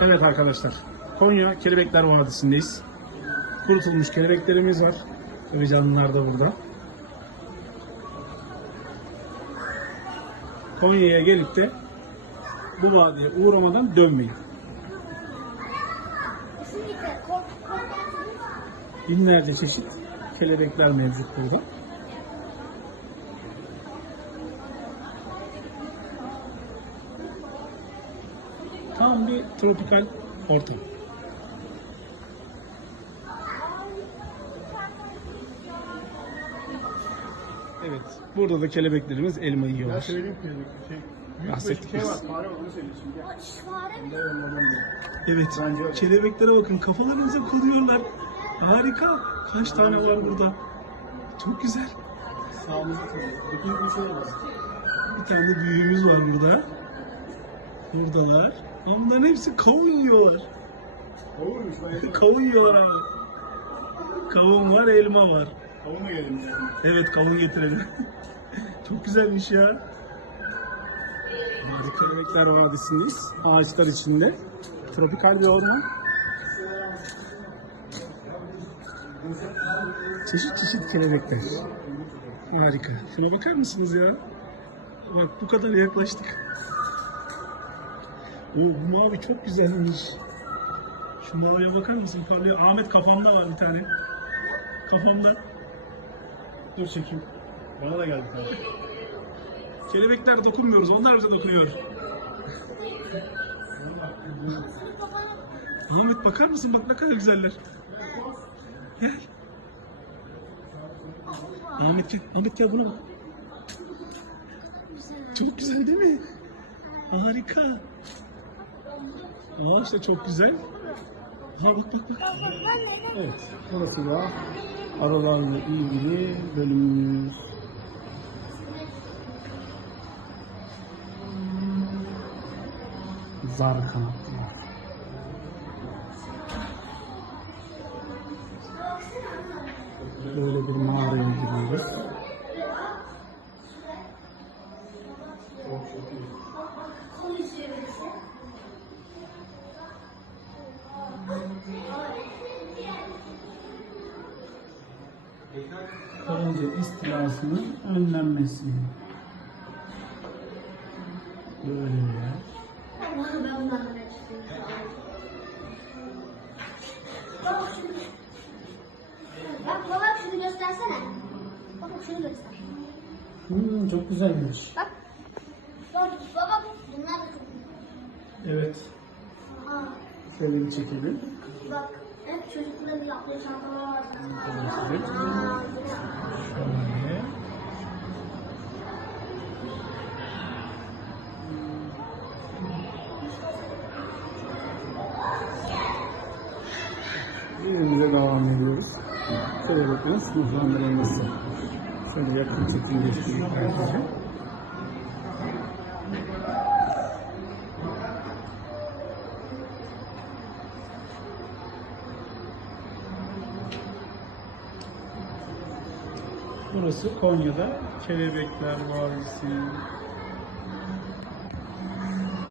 Evet arkadaşlar, Konya Kelebekler Vadisi'ndeyiz. Kurutulmuş kelebeklerimiz var. Tabii canlılar da burada. Konya'ya gelip de bu vadiye uğramadan dönmeyin. Binlerce çeşit kelebekler mevcut burada. Tam bir tropikal ortam. Evet, burada da kelebeklerimiz elma Ya yiyorlar. söyleyeyim ki bir şey. Büyük Bahsettik bir şey var. Fare var onu söylüyorsun. Gel. Fare mi? Evet, kelebeklere bakın, kafalarınıza koruyorlar. Harika. Kaç tane var burada? Çok güzel. Sağımızı tanıyor. Bütün bir şey var. Bir tane de büyüğümüz var burada. Buradalar. Ama bunların hepsi kavun yiyorlar. Kavurmuş ben. kavun yiyorlar abi. Kavun var, elma var. Kavurma gelin. Evet, kavun getirelim. Çok güzelmiş ya. Kelebekler Vadisi'ndeyiz. Ağaçlar içinde. Tropikal bir orman. Çeşit çeşit kelebekler. Harika. Şuna bakar mısınız ya? Bak bu kadar yaklaştık. Oo, bu mavi çok güzelmiş. Şu maviye bakar mısın? Parlıyor. Ahmet kafamda var bir tane. Kafamda. Dur çekeyim. Bana da geldi kanka. Kelebekler dokunmuyoruz. Onlar bize dokunuyor. Ahmet bakar mısın? Bak ne kadar güzeller. Gel. Ahmet gel. Ahmet gel buna bak. Çok güzel değil mi? Harika. Aa işte çok güzel. Ha bak bak bak. Evet. Burası da arılarla ilgili bölümümüz. Zar kanatlı. Böyle bir mağaraya giriyoruz. Karınca istilasının önlenmesi. Böyle şunu. Bak baba şunu göstersene. Baba şunu göster. Hmm, çok güzelmiş. Bak. Bak baba bunlar da çok Evet. Şöyle bir çekelim. bak. Hep çocukların yaptığı çantalar var. Evet. Şöyle. Yerimize devam ediyoruz. Şöyle bakın sınıflandırılması. Şöyle yakın çekim göstereyim sadece. Burası Konya'da Kelebekler Vadisi.